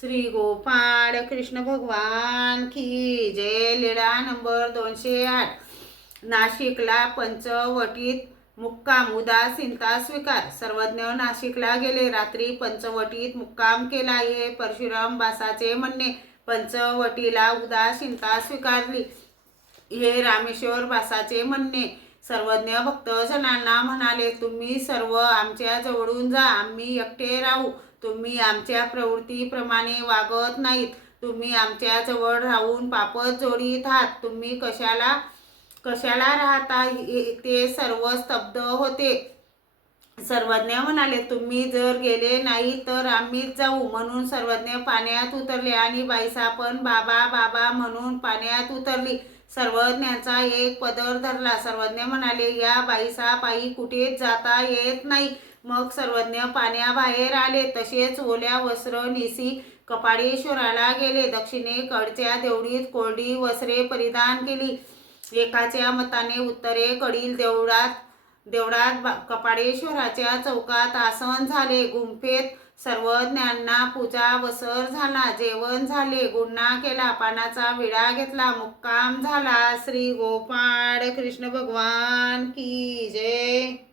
श्री गोपाळ कृष्ण भगवान की जय. लीळा नंबर 208. नाशिकला पंचवटीत मुक्काम, उदासीनता स्वीकार. सर्वज्ञ नाशिकला गेले, रात्री पंचवटीत मुक्काम केला, हे परशुराम बासाचे म्हणणे. पंचवटीला उदासीनता स्वीकारली, हे रामेश्वर बासाचे म्हणणे. सर्वज्ञ भक्तजनांना म्हणाले, तुम्ही सर्व आमच्या जवळून जा, आम्ही एकटे राहू. तुम्ही आमच्या प्रवृत्तीप्रमाणे वागत नाहीत. तुम्ही आमच्या जवळ राहून पापच जोडीत आहात. तुम्ही कशाला राहता. ते सर्व स्तब्ध होते. सर्वज्ञ म्हणाले, तुम्ही जर गेले नाही तर आम्हीच जाऊ. म्हणून सर्वज्ञ पाण्यात उतरले आणि बाईसा पण बाबा बाबा म्हणून पाण्यात उतरली. सर्वज्ञांचा एक पदर धरला. सर्वज्ञ म्हणाले, या बाईसा पायी कुठेच जाता येत नाही. मग सर्वज्ञ पाण्याबाहेर आले. तसेच ओल्या वस्त्र नेसी कपाडेश्वराला गेले. दक्षिणेकडच्या देवळीत कोरडी वस्त्रे परिधान केली. एकाच्या मताने उत्तरेकडील देवळात कपाडेश्वराच्या चौकात आसन झाले. गुंफेत सर्वज्ञांना पूजा वसर झाला. जेवण झाले. गुन्हा केला. पानाचा विडा घेतला. मुक्काम झाला. श्री गोपाळ कृष्ण भगवान की जय.